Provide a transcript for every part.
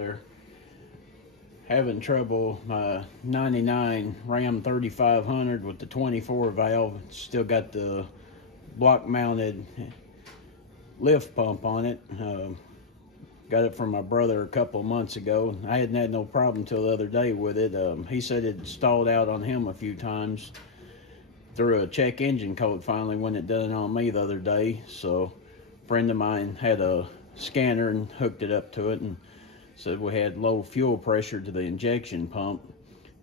there. Having trouble, my 99 Ram 3500 with the 24 valve, still got the block mounted lift pump on it. Got it from my brother a couple of months ago. I hadn't had no problem till the other day with it. He said it stalled out on him a few times. Threw a check engine code finally when it done on me the other day. So a friend of mine had a scanner and hooked it up to it and said we had low fuel pressure to the injection pump.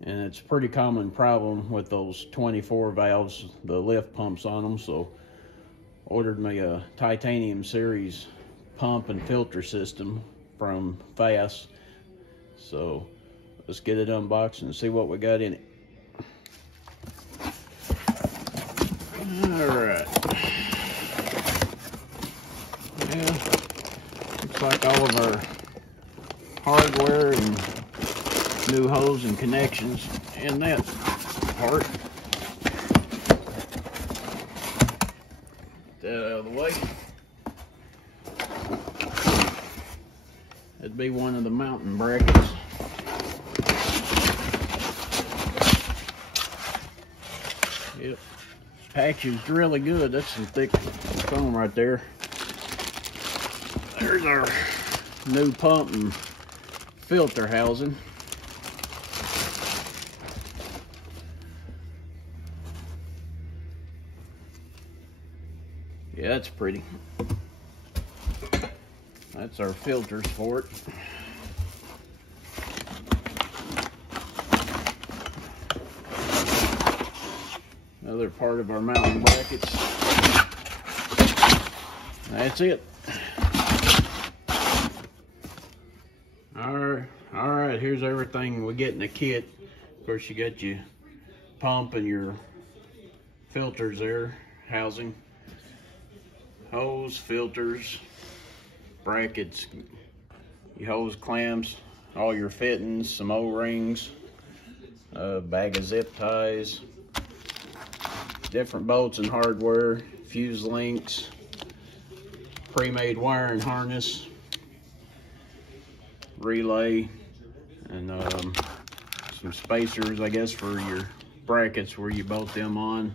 And it's a pretty common problem with those 24 valves, the lift pumps on them. So ordered me a titanium series pump and filter system from FASS. So let's get it unboxed and see what we got in it. All right. Yeah, looks like all of our hardware and new hose and connections in that part. Get that out of the way. That'd be one of the mountain brackets. Yep. Packaged really good. That's some thick foam right there. There's our new pump and filter housing. Yeah, that's pretty. That's our filters for it. Another part of our mountain brackets. That's it. All right, here's everything we get in the kit. Of course, you got your pump and your filters there, housing, hose, filters, brackets, your hose clamps, all your fittings, some O-rings, a bag of zip ties, different bolts and hardware, fuse links, pre-made wire and harness, relay, and some spacers, I guess, for your brackets where you bolt them on.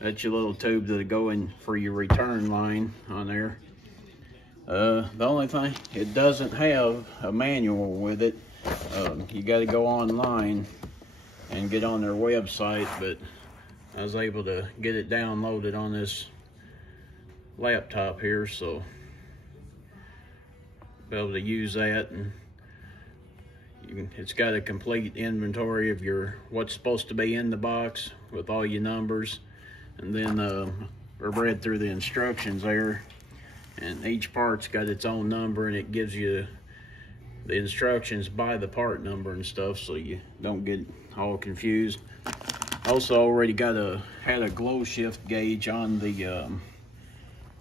That's your little tube that'll go in for your return line on there. The only thing, it doesn't have a manual with it. You got to go online and get on their website, but I was able to get it downloaded on this laptop here, so be able to use that. And it's got a complete inventory of what's supposed to be in the box with all your numbers, and then I read through the instructions there, and each part's got its own number, and it gives you the instructions by the part number and stuff, so you don't get all confused. Also already had a glow shift gauge on the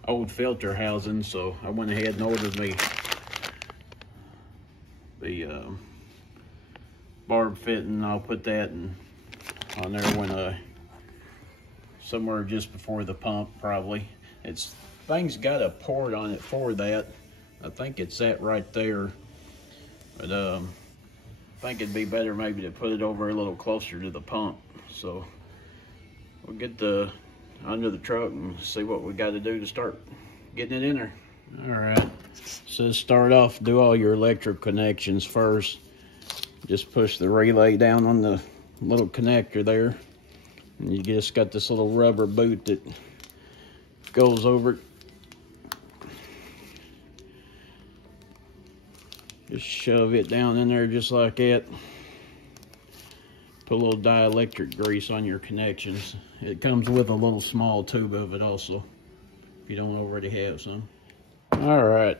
old filter housing, so I went ahead and ordered me the barb fitting. I'll put that on there when somewhere just before the pump, probably. Thing's got a port on it for that. I think it's that right there, but I think it'd be better maybe to put it over a little closer to the pump. So we'll get under the truck and see what we got to do to start getting it in there. All right, so start off, do all your electric connections first. Just push the relay down on the little connector there, and you just got this little rubber boot that goes over it. Just shove it down in there just like that. Put a little dielectric grease on your connections. It comes with a little small tube of it also, if you don't already have some. All right,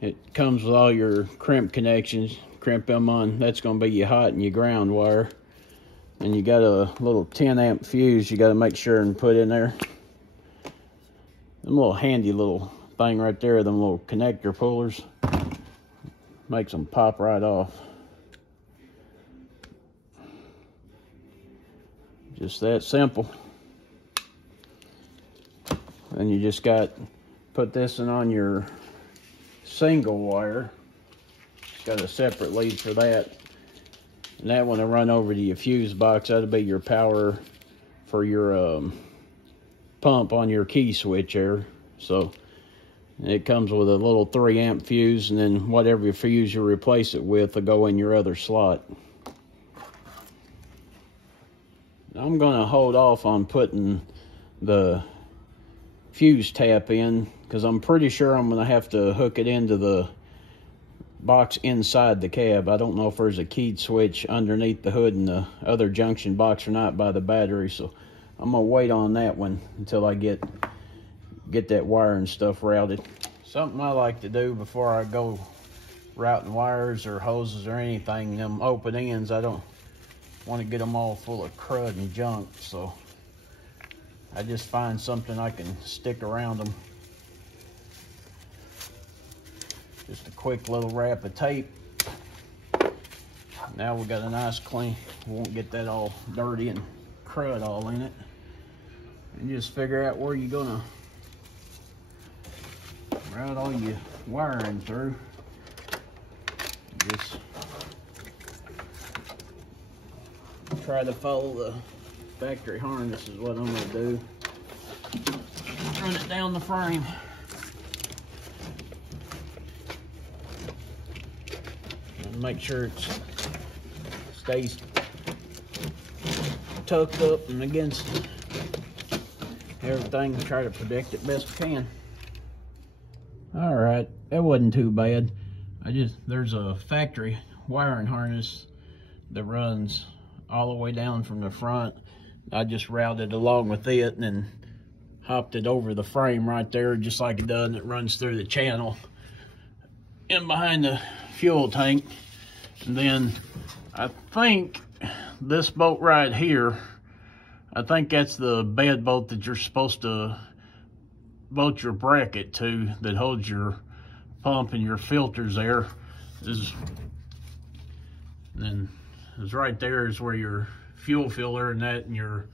it comes with all your crimp connections. Crimp them on. That's going to be your hot and your ground wire. And you got a little 10 amp fuse you got to make sure and put in there. Them little handy little thing right there, them little connector pullers, makes them pop right off. Just that simple. Then you just got put this in on your single wire. got a separate lead for that. And that one will run over to your fuse box. That'll be your power for your pump on your key switch there. So it comes with a little 3 amp fuse, and then whatever fuse you replace it with will go in your other slot. I'm gonna hold off on putting the fuse tap in because I'm pretty sure I'm gonna have to hook it into the box inside the cab. I don't know if there's a keyed switch underneath the hood in the other junction box or not by the battery, so I'm gonna wait on that one until I get that wire and stuff routed. Something I like to do before I go routing wires or hoses or anything, them open ends, I don't want to get them all full of crud and junk, so I just find something I can stick around them. Just a quick little wrap of tape. Now we got a nice clean, we won't get that all dirty and crud all in it. And just figure out where you're gonna route all your wiring through. Just try to follow the factory harness is what I'm gonna do. Run it down the frame. And make sure it stays tucked up and against everything. Try to protect it best we can. All right, that wasn't too bad. There's a factory wiring harness that runs all the way down from the front. I just routed along with it and then hopped it over the frame right there, just like it does, and it runs through the channel in behind the fuel tank. And then I think this bolt right here, I think that's the bed bolt that you're supposed to bolt your bracket to that holds your pump and your filters there. And then is right there is where your fuel filler and that and your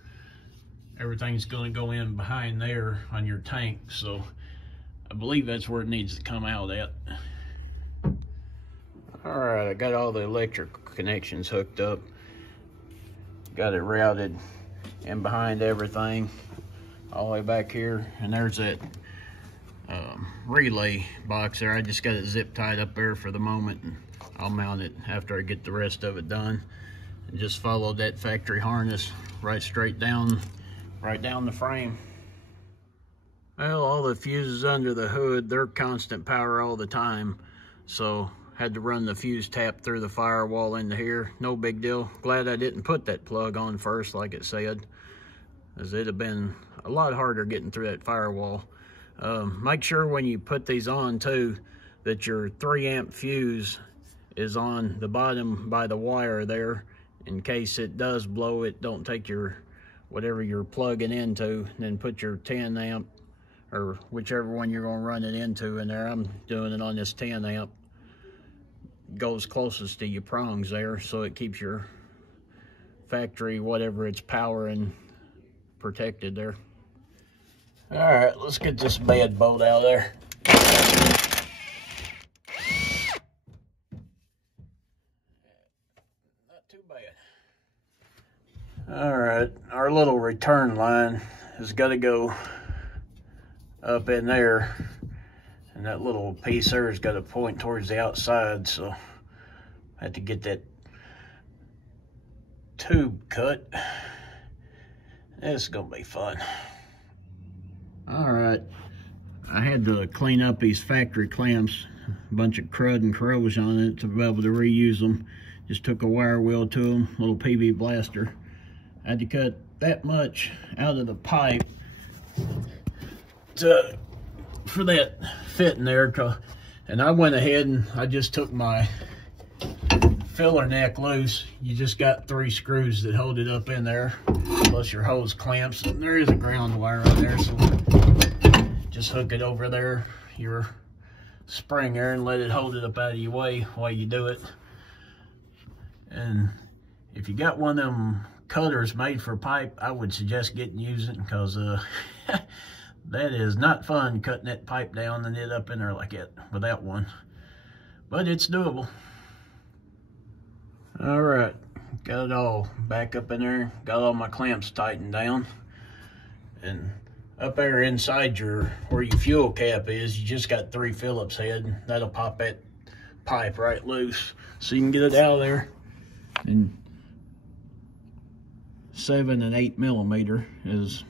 everything's going to go in behind there on your tank. So I believe that's where it needs to come out at. All right, I got all the electric connections hooked up, got it routed in behind everything all the way back here, and there's that relay box there. I just got it zip tied up there for the moment, and I'll mount it after I get the rest of it done. And just follow that factory harness right down the frame. Well, all the fuses under the hood, they're constant power all the time, so had to run the fuse tap through the firewall into here. No big deal. Glad I didn't put that plug on first like it said, as it'd have been a lot harder getting through that firewall. Make sure when you put these on too that your 3 amp fuse is on the bottom by the wire there. In case it does blow, it don't take your whatever you're plugging into, and then put your 10 amp or whichever one you're going to run it into in there. I'm doing it on this 10 amp. Goes closest to your prongs there, so it keeps your factory whatever it's powering protected there. All right, let's get this bed bolt out of there. Not too bad. All right, our little return line has got to go up in there, and that little piece there has got to point towards the outside, so I had to get that tube cut. This is gonna be fun. All right, I had to clean up these factory clamps, a bunch of crud and corrosion on it to be able to reuse them. Just took a wire wheel to them, little PV blaster. I had to cut that much out of the pipe for that fit in there, and I went ahead and I just took my filler neck loose. You just got 3 screws that hold it up in there, plus your hose clamps, and there is a ground wire on there, so just hook it over there, your spring there, and let it hold it up out of your way while you do it. And if you got one of them cutters made for pipe, I would suggest getting using, because that is not fun cutting that pipe down and it up in there like that without one, but it's doable. All right, got it all back up in there. Got all my clamps tightened down. And up there inside where your fuel cap is, you just got 3 Phillips head. That'll pop that pipe right loose, so you can get it out of there. And 7 and 8 millimeter is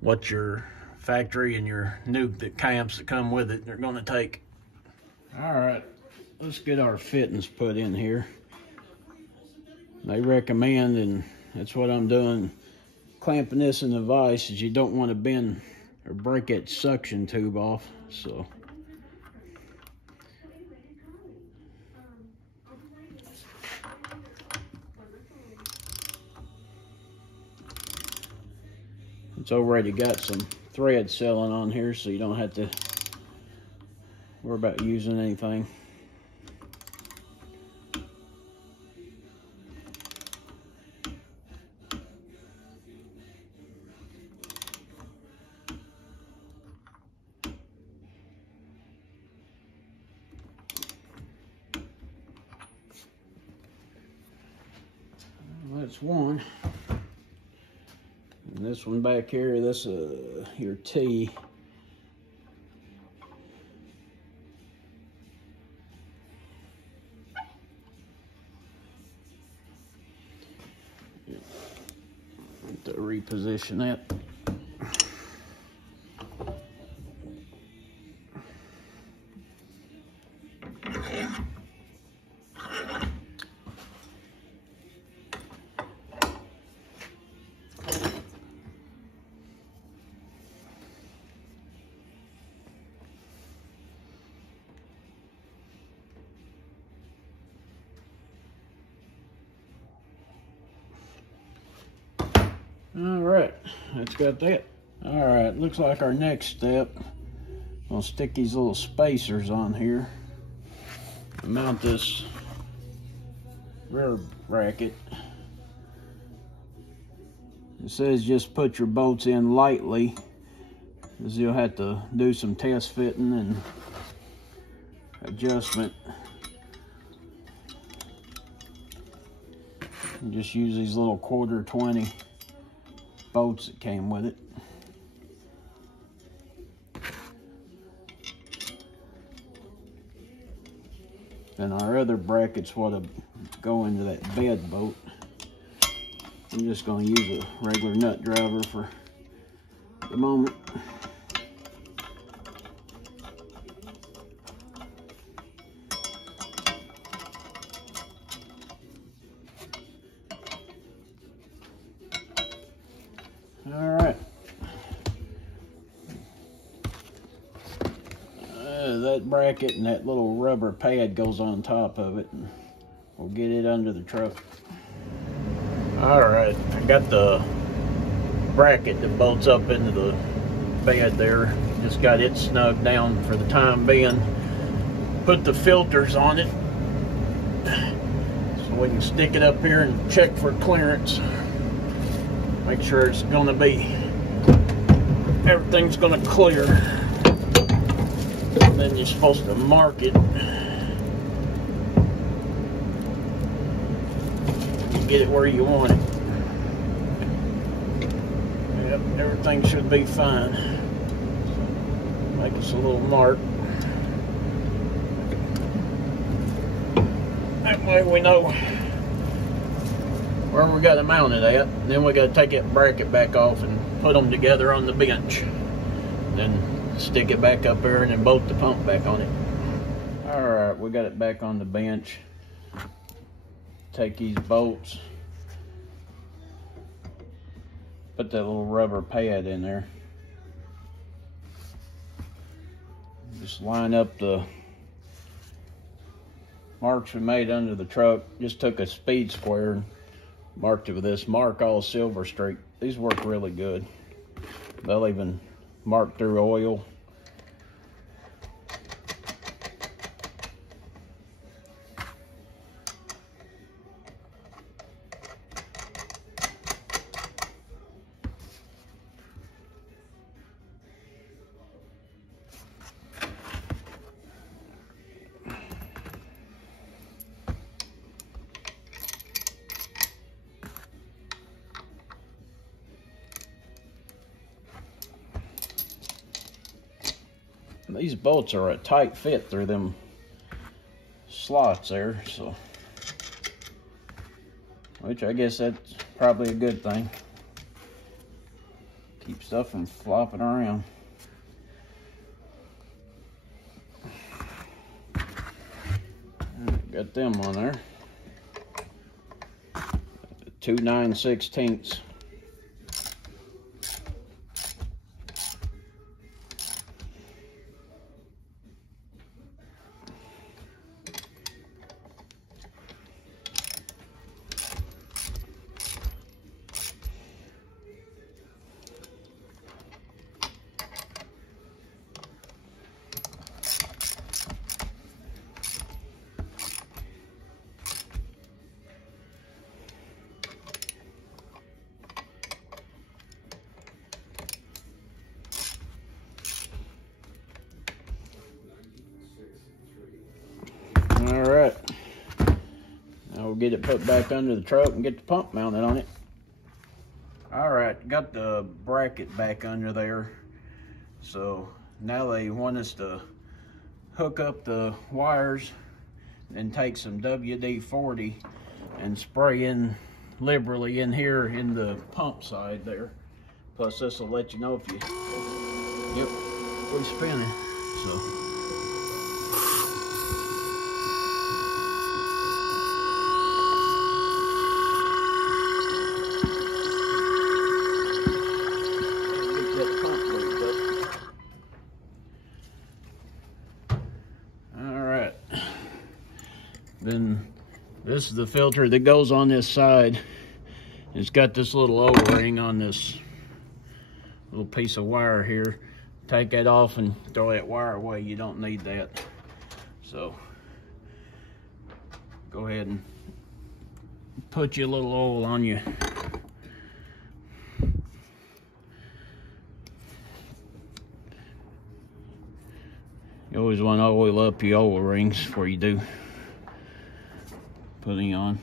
what your factory and your new clamps that come with it are going to take. All right, let's get our fittings put in here. They recommend, and that's what I'm doing, clamping this in the vise, is you don't want to bend or break that suction tube off. So it's already got some thread selling on here, so you don't have to worry about using anything. That's one. And this one back here, this your T. Have to reposition that. All right, that's got that. All right, looks like our next step, I'll stick these little spacers on here. Mount this rear bracket. It says just put your bolts in lightly, because you'll have to do some test fitting and adjustment. And just use these little 1/4 20 bolts that came with it. Then our other brackets will go into that bed bolt. I'm just going to use a regular nut driver for the moment. All right. That bracket and that little rubber pad goes on top of it, and we'll get it under the truck. All right, I got the bracket that bolts up into the bed there. Just got it snugged down for the time being. Put the filters on it so we can stick it up here and check for clearance. Make sure it's gonna be, everything's gonna clear. And then you're supposed to mark it. Get it where you want it. Yep, everything should be fine. So make us a little mark. That way we know where we got to mount it at. And then we got to take that bracket back off and put them together on the bench. Then stick it back up there and then bolt the pump back on it. All right, we got it back on the bench. Take these bolts, put that little rubber pad in there. Just line up the marks we made under the truck. Just took a speed square and marked it with this Mark All Silver streak. These work really good. They'll even mark through oil. these bolts are a tight fit through them slots there, so, which I guess that's probably a good thing. Keep stuff from flopping around. Right, got them on there. 2 9/16. All right, now we'll get it put back under the truck and get the pump mounted on it. All right, got the bracket back under there. So now they want us to hook up the wires and take some WD-40 and spray in liberally in here in the pump side there. Plus this will let you know if you, yep, we're spinning, so. Then this is the filter that goes on this side. It's got this little O-ring on this little piece of wire here. Take that off and throw that wire away. You don't need that. So go ahead and put your little oil on you. You always want to oil up your O-rings before you do putting on.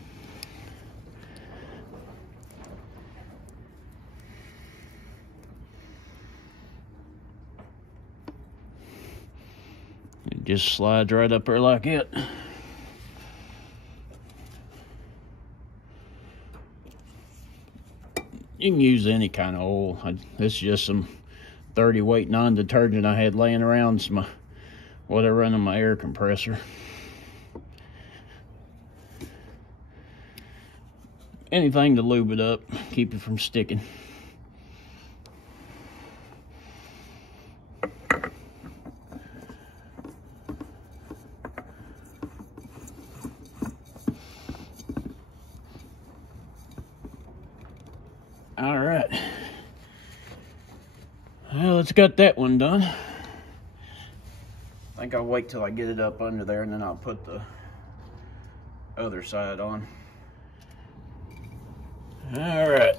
It just slides right up there like it. You can use any kind of oil. This is just some 30 weight non-detergent I had laying around. It's what I run on my air compressor. Anything to lube it up, keep it from sticking. All right. Well, let's get that one done. I think I'll wait till I get it up under there and then I'll put the other side on. All right,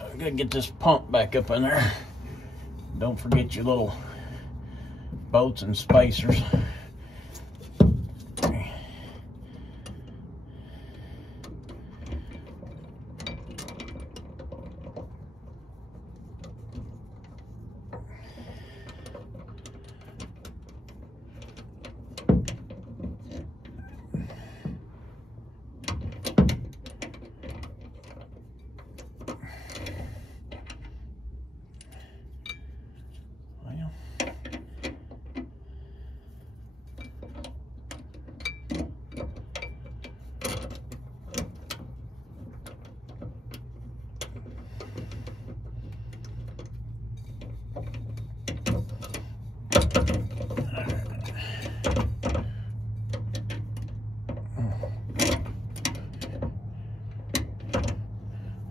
I gotta get this pump back up in there. Don't forget your little bolts and spacers.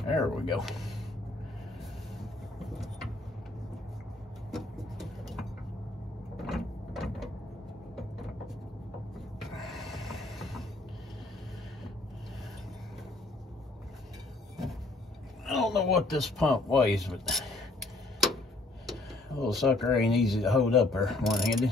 There we go. I don't know what this pump weighs, but a little sucker ain't easy to hold up there one-handed.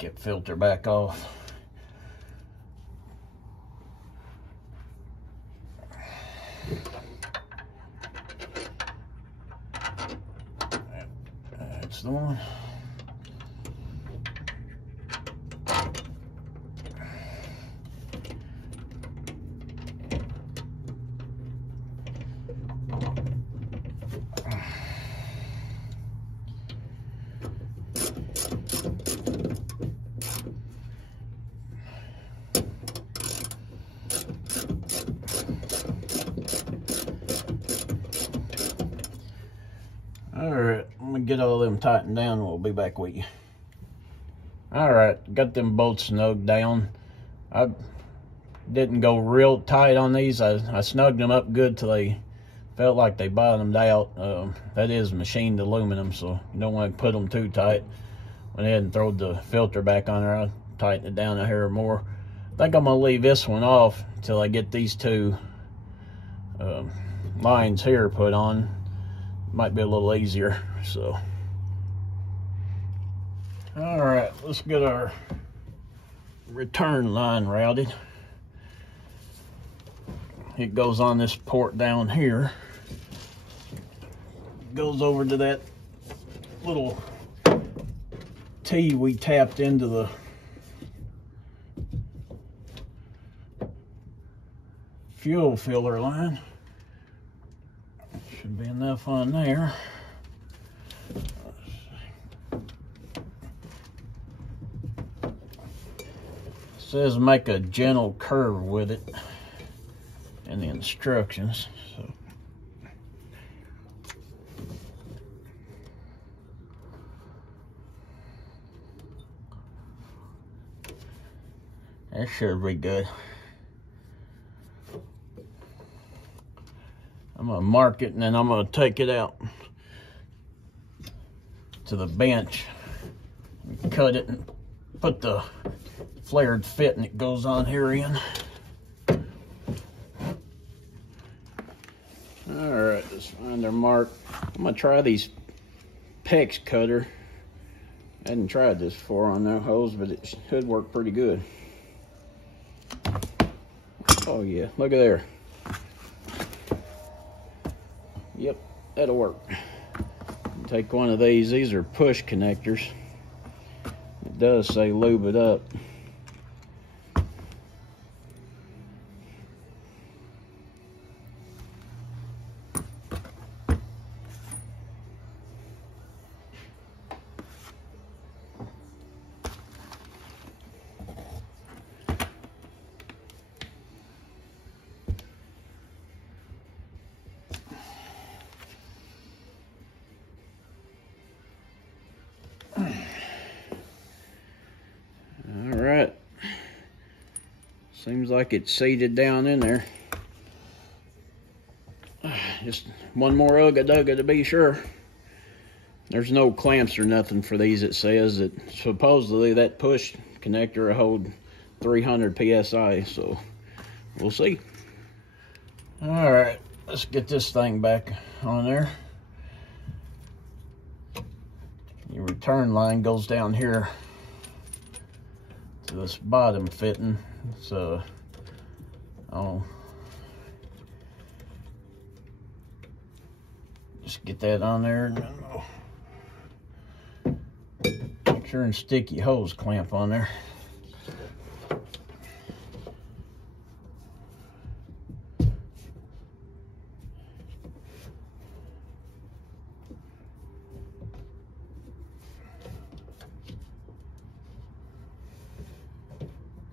take that filter back off. That's the one. Alright, I'm gonna get all them tightened down and we'll be back with you. Alright, got them bolts snugged down. I didn't go real tight on these. I snugged them up good till they felt like they bottomed out. That is machined aluminum, so you don't want to put them too tight. Went ahead and throw the filter back on there. I'll tighten it down a hair more. I think I'm gonna leave this one off till I get these two lines here put on. Might be a little easier. So all right, let's get our return line routed. It goes on this port down here, goes over to that little T we tapped into the fuel filler line. Should be enough on there. It says make a gentle curve with it in the instructions. So that should be good. I'm gonna mark it and then I'm gonna take it out to the bench and cut it and put the flared fit and it goes on here in. All right, let's find our mark. I'm gonna try these PEX cutter. I hadn't tried this before on no holes, but it should work pretty good. Oh yeah, look at there. Yep, that'll work. Take one of these are push connectors. It does say lube it up. Alright, seems like it's seated down in there. Just one more ugga-dugga to be sure. There's no clamps or nothing for these. It says that supposedly that push connector will hold 300 psi, so we'll see. Alright, let's get this thing back on there. Your return line goes down here to this bottom fitting, so I'll just get that on there and then I'll make sure and stick your hose clamp on there.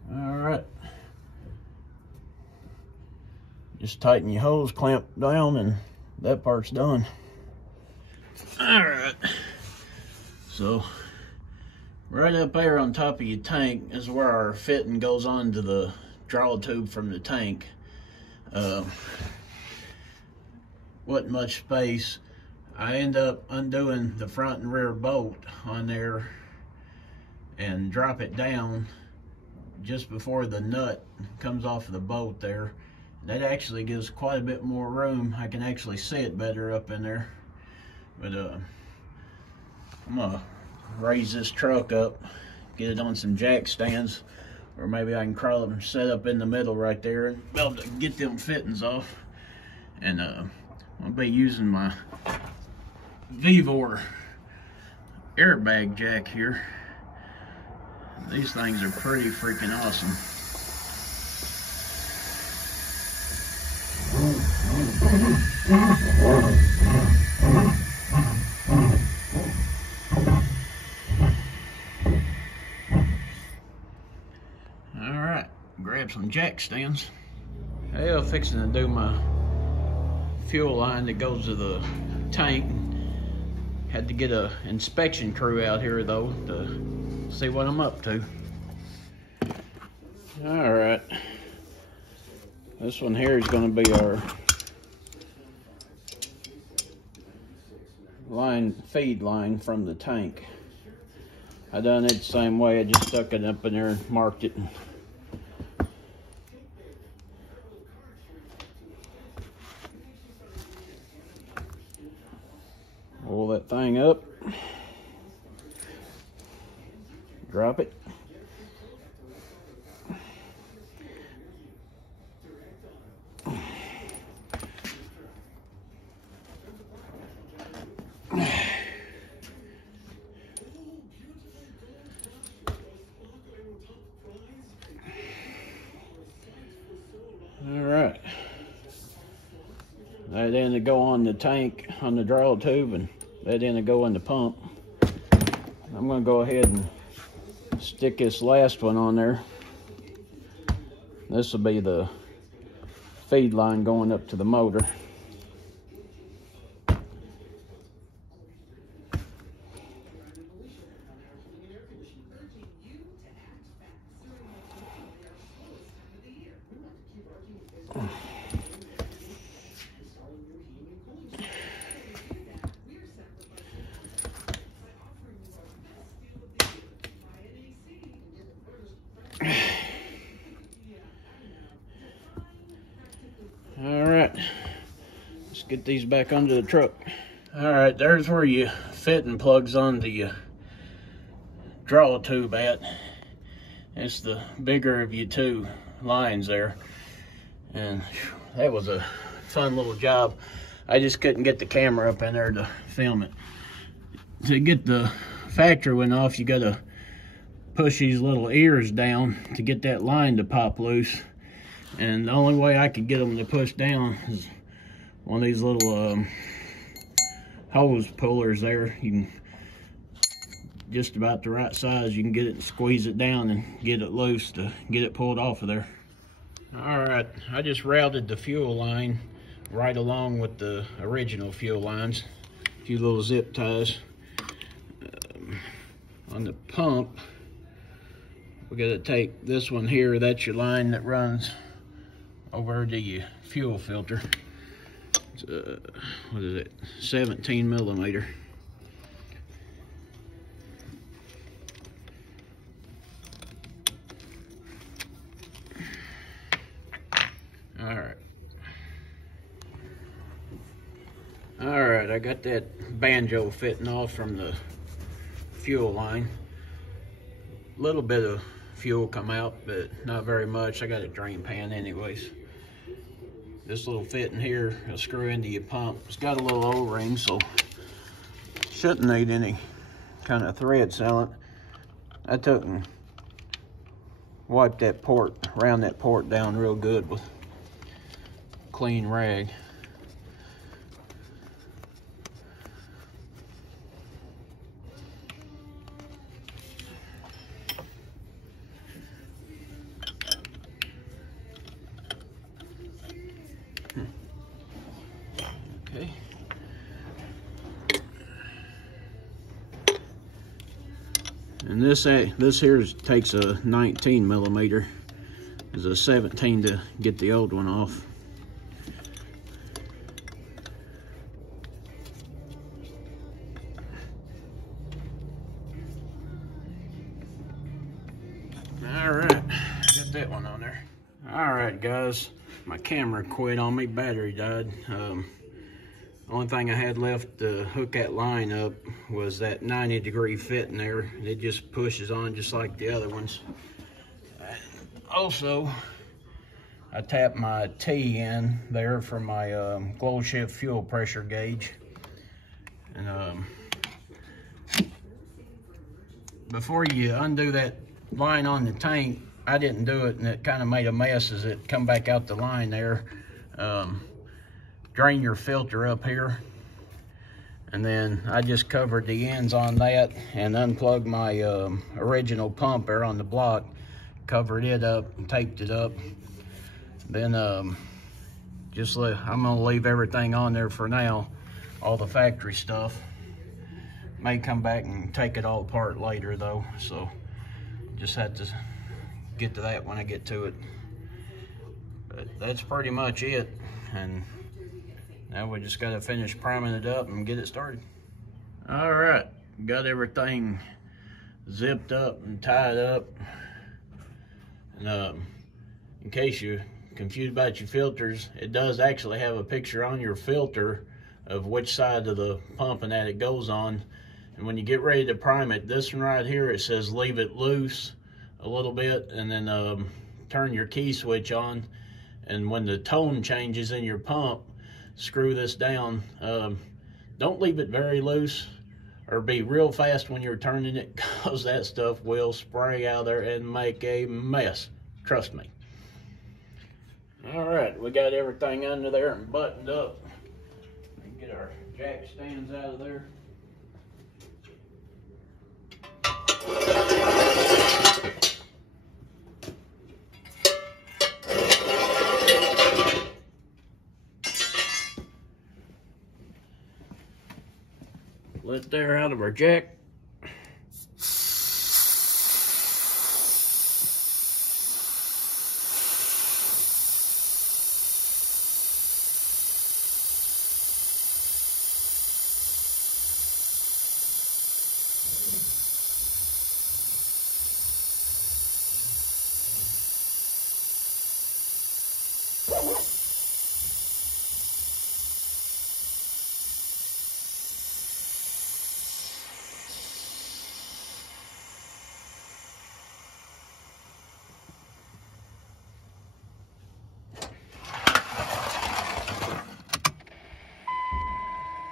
Alright, just tighten your hose clamp down and that part's done. Alright, so right up there on top of your tank is where our fitting goes on to the draw tube from the tank. Wasn't much space. I end up undoing the front and rear bolt on there and drop it down just before the nut comes off of the bolt there. That actually gives quite a bit more room. I can actually see it better up in there. But I'm gonna raise this truck up, get it on some jack stands, or maybe I can crawl them set up in the middle right there and be able to get them fittings off. And I'll be using my Vevor airbag jack here. These things are pretty freaking awesome. All right, grab some jack stands. Hey, I'm fixing to do my fuel line that goes to the tank. Had to get a inspection crew out here though to see what I'm up to. All right, this one here is going to be our feed line from the tank. I done it the same way. I just stuck it up in there and marked it. Roll that thing up, drop it. All right, that end to go on the tank on the draw tube, and that end to go in the pump. I'm going to go ahead and stick this last one on there. This will be the feed line going up to the motor. All right, let's get these back under the truck. All right, there's where your fitting plugs on the draw tube at. It's the bigger of your two lines there. And that was a fun little job. I just couldn't get the camera up in there to film it. To get the factory one off, you gotta push these little ears down to get that line to pop loose. And the only way I could get them to push down is one of these little hose pullers there. You can, just about the right size, you can get it and squeeze it down and get it loose to get it pulled off of there. All right, I just routed the fuel line right along with the original fuel lines. A few little zip ties. On the pump, we gotta take this one here. That's your line that runs over to your fuel filter. It's, what is it? 17 millimeter. All right, I got that banjo fitting off from the fuel line. A little bit of fuel come out, but not very much. I got a drain pan anyways. This little fitting here will screw into your pump. It's got a little O-ring, so shouldn't need any kind of thread sealant. I took and wiped that port, round that port down real good with a clean rag. Okay. And this here takes a 19 millimeter. There's a 17 to get the old one off. All right, got that one on there. All right, guys, my camera quit on me. Battery died. Only thing I had left to hook that line up was that 90-degree fit in there. It just pushes on just like the other ones. Also, I tapped my T in there for my glow shift fuel pressure gauge. And before you undo that line on the tank, I didn't do it, and it kind of made a mess as it come back out the line there. Drain your filter up here, and then I just covered the ends on that and unplugged my original pump there on the block, covered it up and taped it up. Then I'm gonna leave everything on there for now, all the factory stuff. May come back and take it all apart later though, so just have to get to that when I get to it. But that's pretty much it, and now we just got to finish priming it up and get it started. All right, got everything zipped up and tied up. And in case you're confused about your filters, it does actually have a picture on your filter of which side of the pump and that it goes on. And when you get ready to prime it, this one right here, it says leave it loose a little bit, and then turn your key switch on. And when the tone changes in your pump, screw this down. Don't leave it very loose or be real fast when you're turning it, because that stuff will spray out there and make a mess. Trust me. All right, we got everything under there and buttoned up. Get our jack stands out of there. Let there out of our jack.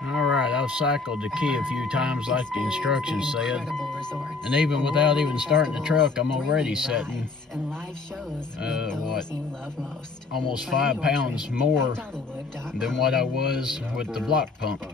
Alright, I've cycled the key a few times like the instructions said. And even without even starting the truck, I'm already setting, almost 5 pounds more than what I was with the block pump.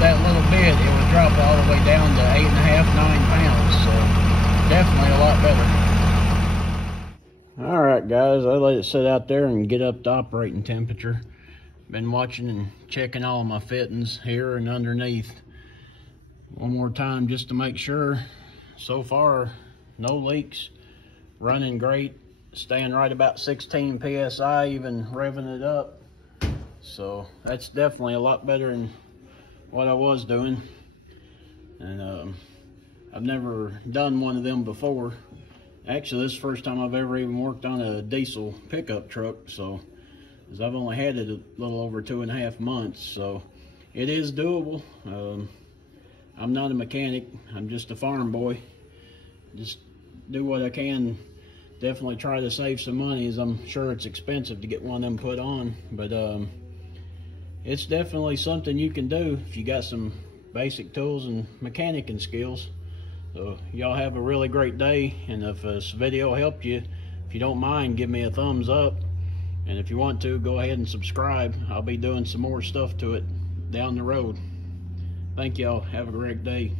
That little bit, it would drop all the way down to 8.5, 9 pounds, so definitely a lot better. All right, guys, I let it sit out there and get up to operating temperature. Been watching and checking all my fittings here and underneath one more time just to make sure. So far, no leaks, running great, staying right about 16 psi, even revving it up. So that's definitely a lot better than what I was doing. And I've never done one of them before. Actually, this is the first time I've ever even worked on a diesel pickup truck, so, because I've only had it a little over 2.5 months, so it is doable. I'm not a mechanic, I'm just a farm boy. Just do what I can. Definitely try to save some money, as I'm sure it's expensive to get one of them put on, but it's definitely something you can do if you got some basic tools and mechanicking skills. So y'all have a really great day, and if this video helped you, if you don't mind, give me a thumbs up, and if you want to, go ahead and subscribe. I'll be doing some more stuff to it down the road. Thank y'all. Have a great day.